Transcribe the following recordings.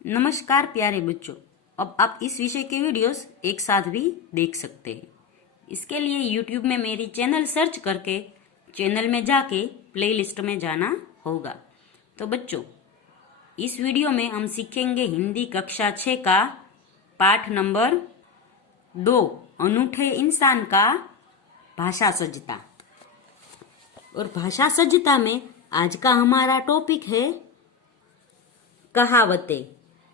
नमस्कार प्यारे बच्चों। अब आप इस विषय के वीडियोस एक साथ भी देख सकते हैं। इसके लिए YouTube में मेरी चैनल सर्च करके चैनल में जाके प्लेलिस्ट में जाना होगा। तो बच्चों, इस वीडियो में हम सीखेंगे हिंदी कक्षा 6 का पाठ नंबर 2, अनूठे इंसान का भाषा सज्जता। और भाषा सज्जता में आज का हमारा टॉपिक है कहावतें।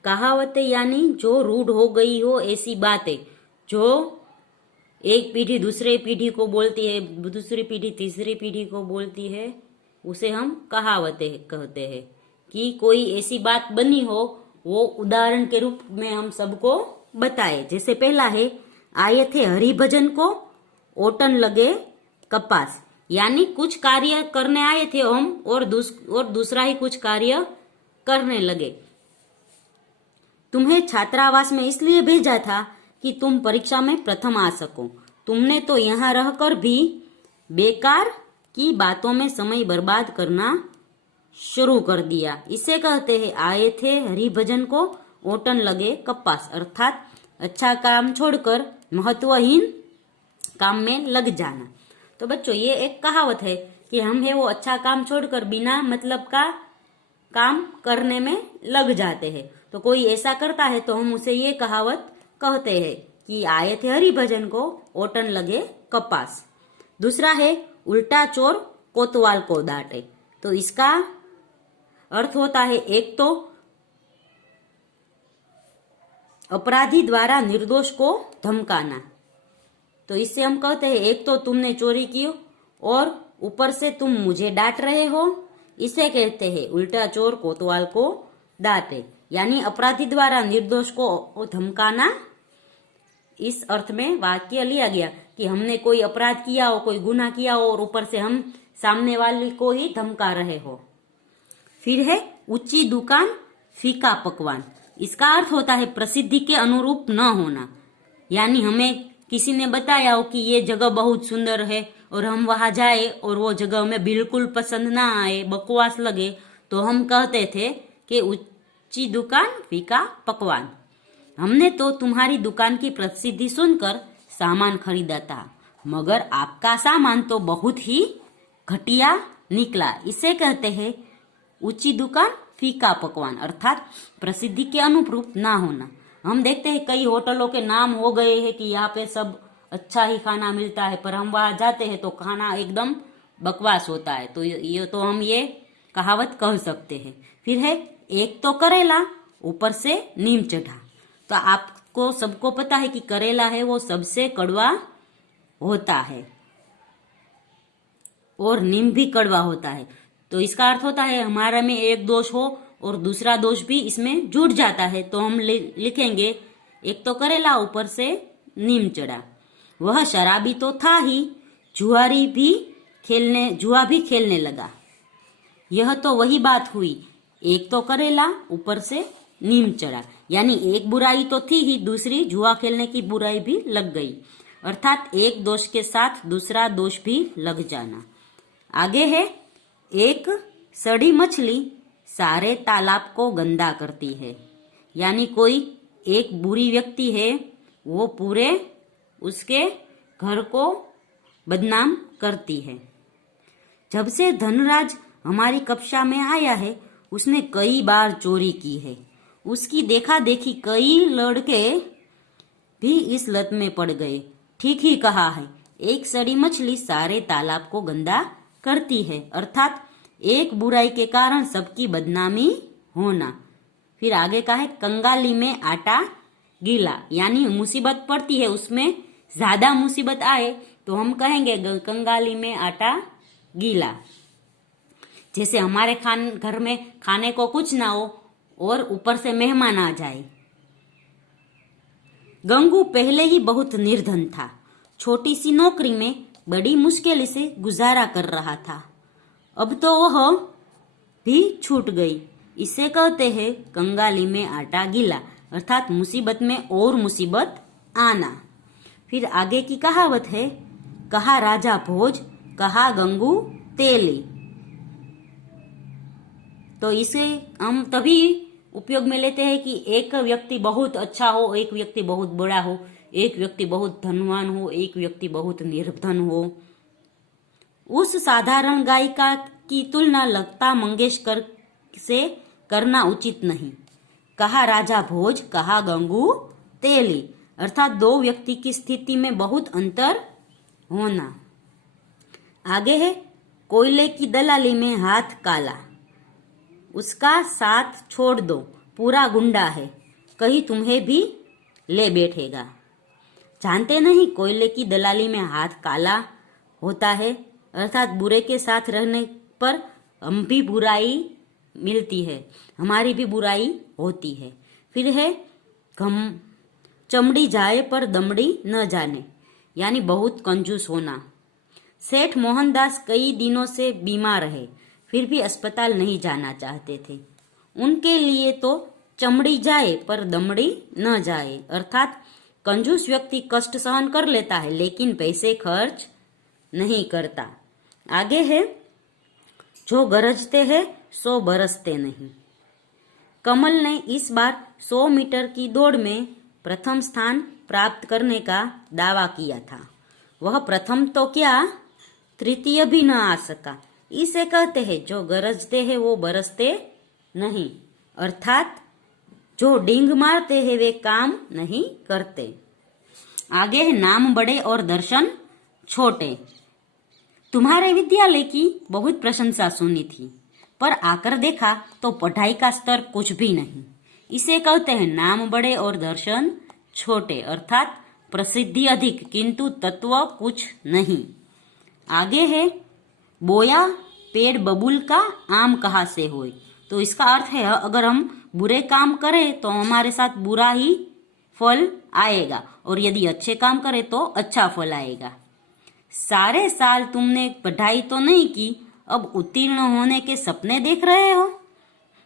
कहावतें यानी जो रूढ़ हो गई हो ऐसी बातें जो एक पीढ़ी दूसरे पीढ़ी को बोलती है, दूसरी पीढ़ी तीसरी पीढ़ी को बोलती है, उसे हम कहावतें कहते हैं। कि कोई ऐसी बात बनी हो वो उदाहरण के रूप में हम सबको बताए। जैसे पहला है, आए थे हरिभजन को ओटन लगे कपास। यानी कुछ कार्य करने आए थे हम और दूसरा ही कुछ कार्य करने लगे। तुम्हें छात्रावास में इसलिए भेजा था कि तुम परीक्षा में प्रथम आ सको। तुमने तो यहाँ रहकर भी बेकार की बातों में समय बर्बाद करना शुरू कर दिया। इसे कहते हैं आए थे हरिभजन को ओटन लगे कपास। अर्थात अच्छा काम छोड़कर महत्वहीन काम में लग जाना। तो बच्चों, ये एक कहावत है कि हम है वो अच्छा काम छोड़कर बिना मतलब का काम करने में लग जाते हैं। तो कोई ऐसा करता है तो हम उसे ये कहावत कहते हैं कि आए थे हरिभजन को ओटन लगे कपास। दूसरा है, उल्टा चोर कोतवाल को डांटे। तो इसका अर्थ होता है, एक तो अपराधी द्वारा निर्दोष को धमकाना। तो इससे हम कहते हैं, एक तो तुमने चोरी की और ऊपर से तुम मुझे डांट रहे हो। इसे कहते हैं उल्टा चोर कोतवाल को डांटे। यानी अपराधी द्वारा निर्दोष को धमकाना। इस अर्थ में वाक्य लिया गया कि हमने कोई अपराध किया हो, कोई गुनाह किया हो और ऊपर से हम सामने वाले को ही धमका रहे हो। फिर है, ऊंची दुकान फीका पकवान। इसका अर्थ होता है प्रसिद्धि के अनुरूप न होना। यानी हमें किसी ने बताया हो कि ये जगह बहुत सुंदर है और हम वहां जाए और वो जगह हमें बिल्कुल पसंद ना आए, बकवास लगे, तो हम कहते थे कि ऊंची दुकान फीका पकवान। हमने तो तुम्हारी दुकान की प्रसिद्धि सुनकर सामान खरीदा था, मगर आपका सामान तो बहुत ही घटिया निकला। इसे कहते हैं ऊंची दुकान फीका पकवान। अर्थात प्रसिद्धि के अनुरूप ना होना। हम देखते हैं कई होटलों के नाम हो गए हैं कि यहाँ पे सब अच्छा ही खाना मिलता है, पर हम वहां जाते हैं तो खाना एकदम बकवास होता है। तो हम ये कहावत कह सकते हैं। फिर है, एक तो करेला ऊपर से नीम चढ़ा। तो आपको सबको पता है कि करेला है वो सबसे कड़वा होता है और नीम भी कड़वा होता है। तो इसका अर्थ होता है हमारा में एक दोष हो और दूसरा दोष भी इसमें जुड़ जाता है। तो हम लिखेंगे, एक तो करेला ऊपर से नीम चढ़ा। वह शराबी तो था ही, जुआ भी खेलने लगा। यह तो वही बात हुई, एक तो करेला ऊपर से नीम चढ़ा। यानी एक बुराई तो थी ही, दूसरी जुआ खेलने की बुराई भी लग गई। अर्थात एक दोष के साथ दूसरा दोष भी लग जाना। आगे है, एक सड़ी मछली सारे तालाब को गंदा करती है। यानी कोई एक बुरी व्यक्ति है, वो पूरे उसके घर को बदनाम करती है। जब से धनराज हमारी कक्षा में आया है, उसने कई बार चोरी की है। उसकी देखा देखी कई लड़के भी इस लत में पड़ गए। ठीक ही कहा है, एक सड़ी मछली सारे तालाब को गंदा करती है। अर्थात एक बुराई के कारण सबकी बदनामी होना। फिर आगे का है, कंगाली में आटा गीला। यानी मुसीबत पड़ती है, उसमें ज्यादा मुसीबत आए तो हम कहेंगे कंगाली में आटा गीला। जैसे हमारे घर में खाने को कुछ ना हो और ऊपर से मेहमान आ जाए। गंगू पहले ही बहुत निर्धन था। छोटी सी नौकरी में बड़ी मुश्किल से गुजारा कर रहा था। अब तो वह भी छूट गई। इसे कहते हैं कंगाली में आटा गीला। अर्थात मुसीबत में और मुसीबत आना। फिर आगे की कहावत है, कहा राजा भोज कहा गंगू तेली। तो इसे हम तभी उपयोग में लेते हैं कि एक व्यक्ति बहुत अच्छा हो, एक व्यक्ति बहुत बुरा हो, एक व्यक्ति बहुत धनवान हो, एक व्यक्ति बहुत निर्धन हो। उस साधारण गायिका की तुलना लता मंगेशकर से करना उचित नहीं। कहा राजा भोज, कहा गंगू तेली, अर्थात दो व्यक्ति की स्थिति में बहुत अंतर होना। आगे है कोयले की दलाली में हाथ काला, उसका साथ छोड़ दो, पूरा गुंडा है, कहीं तुम्हें भी ले बैठेगा। जानते नहीं कोयले की दलाली में हाथ काला होता है, अर्थात बुरे के साथ रहने पर हम भी बुराई मिलती है, हमारी भी बुराई होती है। फिर है घम चमड़ी जाए पर दमड़ी न जाने, यानी बहुत कंजूस होना। सेठ मोहनदास कई दिनों से बीमार है, फिर भी अस्पताल नहीं जाना चाहते थे। उनके लिए तो चमड़ी जाए पर दमड़ी न जाए, अर्थात कंजूस व्यक्ति कष्ट सहन कर लेता है लेकिन पैसे खर्च नहीं करता। आगे है जो गरजते हैं सो बरसते नहीं। कमल ने इस बार 100 मीटर की दौड़ में प्रथम स्थान प्राप्त करने का दावा किया था। वह प्रथम तो क्या, तृतीय भी न आ सका। इसे कहते हैं जो गरजते हैं वो बरसते नहीं, अर्थात जो डींग मारते हैं वे काम नहीं करते। आगे है नाम बड़े और दर्शन छोटे। तुम्हारे विद्यालय की बहुत प्रशंसा सुनी थी, पर आकर देखा तो पढ़ाई का स्तर कुछ भी नहीं। इसे कहते हैं नाम बड़े और दर्शन छोटे, अर्थात प्रसिद्धि अधिक किंतु तत्व कुछ नहीं। आगे है बोया पेड़ बबूल का आम कहाँ से होए। तो इसका अर्थ है अगर हम बुरे काम करें तो हमारे साथ बुरा ही फल आएगा, और यदि अच्छे काम करें तो अच्छा फल आएगा। सारे साल तुमने पढ़ाई तो नहीं की, अब उत्तीर्ण होने के सपने देख रहे हो।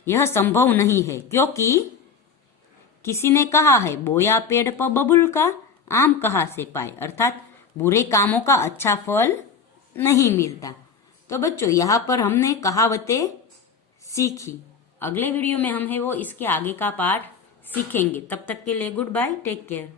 यह संभव नहीं है, क्योंकि किसी ने कहा है बोया पेड़ पर बबूल का आम कहाँ से पाए, अर्थात बुरे कामों का अच्छा फल नहीं मिलता। तो बच्चों यहाँ पर हमने कहावतें सीखी। अगले वीडियो में हम है वो इसके आगे का पाठ सीखेंगे। तब तक के लिए गुड बाय, टेक केयर।